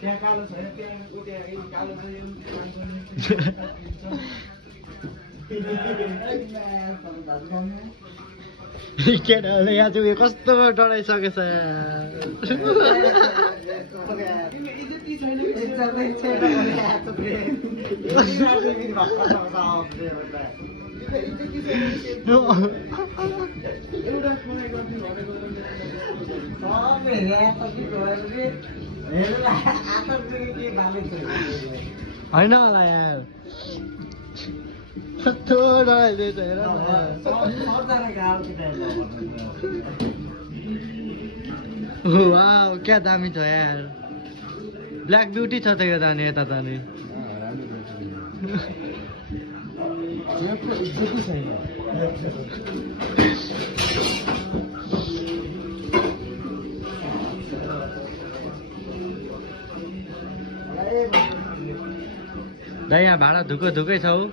त्यहाँ कालो छैन त्यहाँ कालो केटाहरूले यहाँ चाहिँ उयो कस्तो डराइसकेछ होइन होला यार कस्तो डराइदिएछ हेर वाउ क्या दामी छ यार ब्ल्याक ब्युटी छ त यो त अनि यता त अनि दाइ यहाँ भाडा धुकै छौ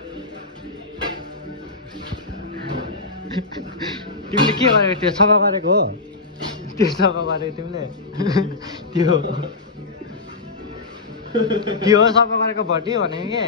तिमीले के गरेको त्यो सफा गरेको हो त्यो सफा गरेको तिमीले त्यो हो सफा गरेको भट्टी भनेको के